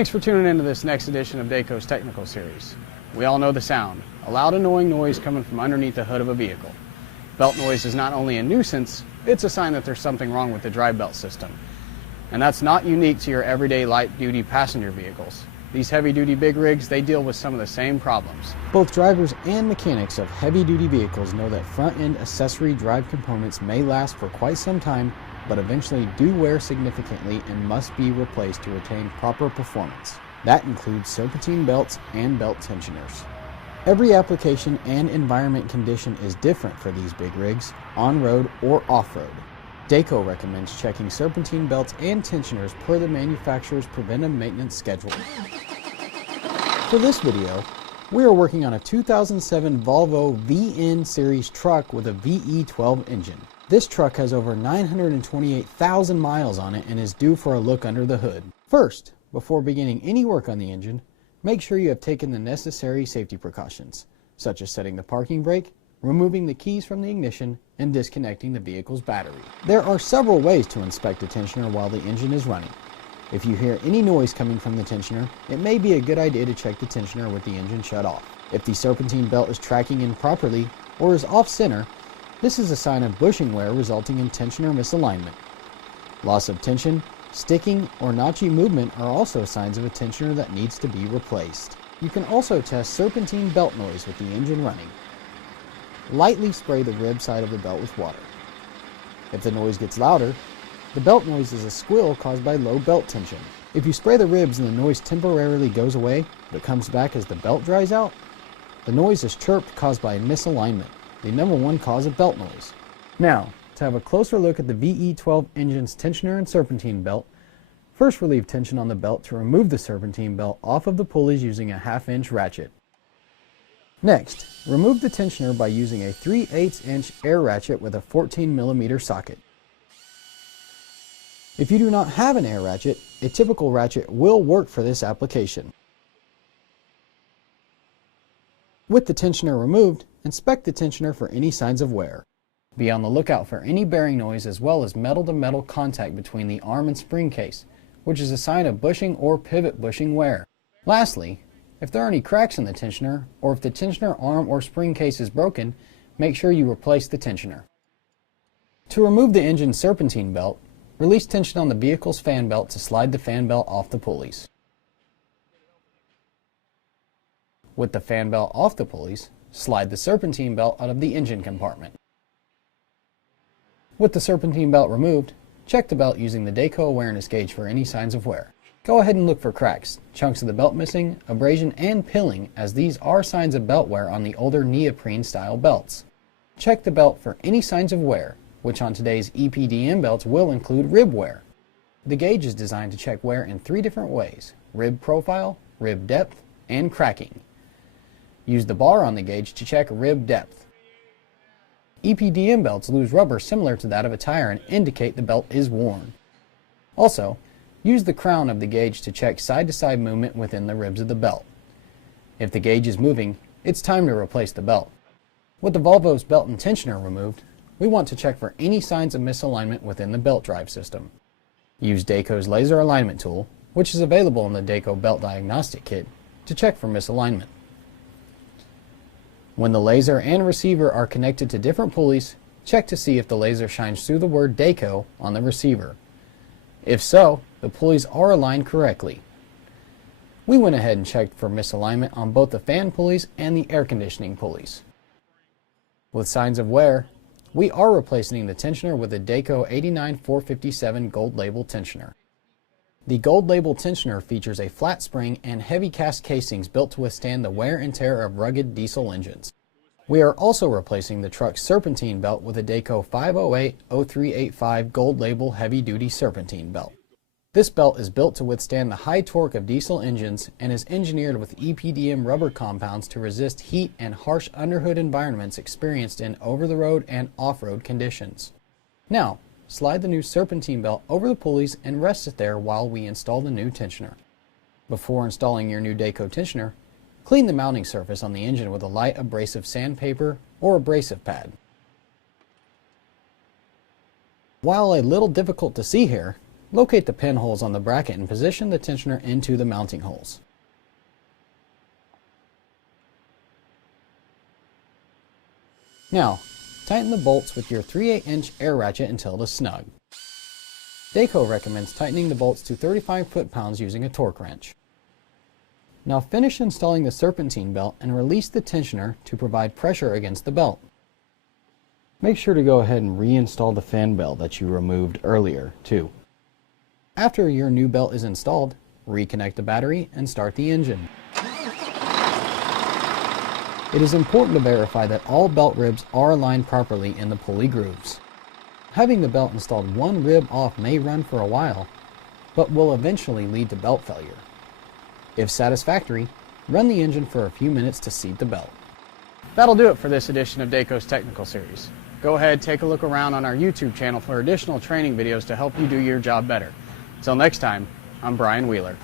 Thanks for tuning into this next edition of Dayco's Technical Series. We all know the sound, a loud annoying noise coming from underneath the hood of a vehicle. Belt noise is not only a nuisance, it's a sign that there's something wrong with the drive belt system. And that's not unique to your everyday light-duty passenger vehicles. These heavy-duty big rigs, they deal with some of the same problems. Both drivers and mechanics of heavy-duty vehicles know that front-end accessory drive components may last for quite some time, but eventually do wear significantly and must be replaced to retain proper performance. That includes serpentine belts and belt tensioners. Every application and environment condition is different for these big rigs, on-road or off-road. Dayco recommends checking serpentine belts and tensioners per the manufacturer's preventive maintenance schedule. For this video, we are working on a 2007 Volvo VN Series truck with a VE12 engine. This truck has over 928,000 miles on it and is due for a look under the hood. First, before beginning any work on the engine, make sure you have taken the necessary safety precautions, such as setting the parking brake, removing the keys from the ignition, and disconnecting the vehicle's battery. There are several ways to inspect the tensioner while the engine is running. If you hear any noise coming from the tensioner, it may be a good idea to check the tensioner with the engine shut off. If the serpentine belt is tracking improperly or is off-center, this is a sign of bushing wear resulting in tensioner misalignment. Loss of tension, sticking, or notchy movement are also signs of a tensioner that needs to be replaced. You can also test serpentine belt noise with the engine running. Lightly spray the rib side of the belt with water. If the noise gets louder, the belt noise is a squeal caused by low belt tension. If you spray the ribs and the noise temporarily goes away but comes back as the belt dries out, the noise is chirped caused by misalignment, the #1 cause of belt noise. Now, to have a closer look at the VE12 engine's tensioner and serpentine belt, first relieve tension on the belt to remove the serpentine belt off of the pulleys using a 1/2-inch ratchet. Next, remove the tensioner by using a 3/8-inch air ratchet with a 14mm socket. If you do not have an air ratchet, a typical ratchet will work for this application. With the tensioner removed, inspect the tensioner for any signs of wear. Be on the lookout for any bearing noise as well as metal-to-metal contact between the arm and spring case, which is a sign of bushing or pivot bushing wear. Lastly, if there are any cracks in the tensioner, or if the tensioner arm or spring case is broken, make sure you replace the tensioner. To remove the engine's serpentine belt, release tension on the vehicle's fan belt to slide the fan belt off the pulleys. With the fan belt off the pulleys, slide the serpentine belt out of the engine compartment. With the serpentine belt removed, check the belt using the Dayco awareness gauge for any signs of wear. Go ahead and look for cracks, chunks of the belt missing, abrasion, and pilling, as these are signs of belt wear on the older neoprene style belts. Check the belt for any signs of wear, which on today's EPDM belts will include rib wear. The gauge is designed to check wear in 3 different ways: rib profile, rib depth, and cracking. Use the bar on the gauge to check rib depth. EPDM belts lose rubber similar to that of a tire and indicate the belt is worn. Also, use the crown of the gauge to check side-to-side movement within the ribs of the belt. If the gauge is moving, it's time to replace the belt. With the Volvo's belt and tensioner removed, we want to check for any signs of misalignment within the belt drive system. Use Dayco's laser alignment tool, which is available in the Dayco belt diagnostic kit, to check for misalignment. When the laser and receiver are connected to different pulleys, check to see if the laser shines through the word Dayco on the receiver. If so, the pulleys are aligned correctly. We went ahead and checked for misalignment on both the fan pulleys and the air conditioning pulleys. With signs of wear, we are replacing the tensioner with a Dayco 89457 Gold Label tensioner. The Gold Label tensioner features a flat spring and heavy cast casings built to withstand the wear and tear of rugged diesel engines. We are also replacing the truck's serpentine belt with a Dayco 508-0385 Gold Label heavy-duty serpentine belt. This belt is built to withstand the high torque of diesel engines and is engineered with EPDM rubber compounds to resist heat and harsh underhood environments experienced in over-the-road and off-road conditions. Now, slide the new serpentine belt over the pulleys and rest it there while we install the new tensioner. Before installing your new Dayco tensioner, clean the mounting surface on the engine with a light abrasive sandpaper or abrasive pad. While a little difficult to see here, Locate the pinholes on the bracket and position the tensioner into the mounting holes. Now, tighten the bolts with your 3/8-inch air ratchet until it is snug. Dayco recommends tightening the bolts to 35 foot-pounds using a torque wrench. Now finish installing the serpentine belt and release the tensioner to provide pressure against the belt. Make sure to go ahead and reinstall the fan belt that you removed earlier, too. After your new belt is installed, reconnect the battery and start the engine. It is important to verify that all belt ribs are aligned properly in the pulley grooves. Having the belt installed one rib off may run for a while, but will eventually lead to belt failure. If satisfactory, run the engine for a few minutes to seat the belt. That'll do it for this edition of Dayco's Technical Series. Go ahead, take a look around on our YouTube channel for additional training videos to help you do your job better. Until next time, I'm Brian Wheeler.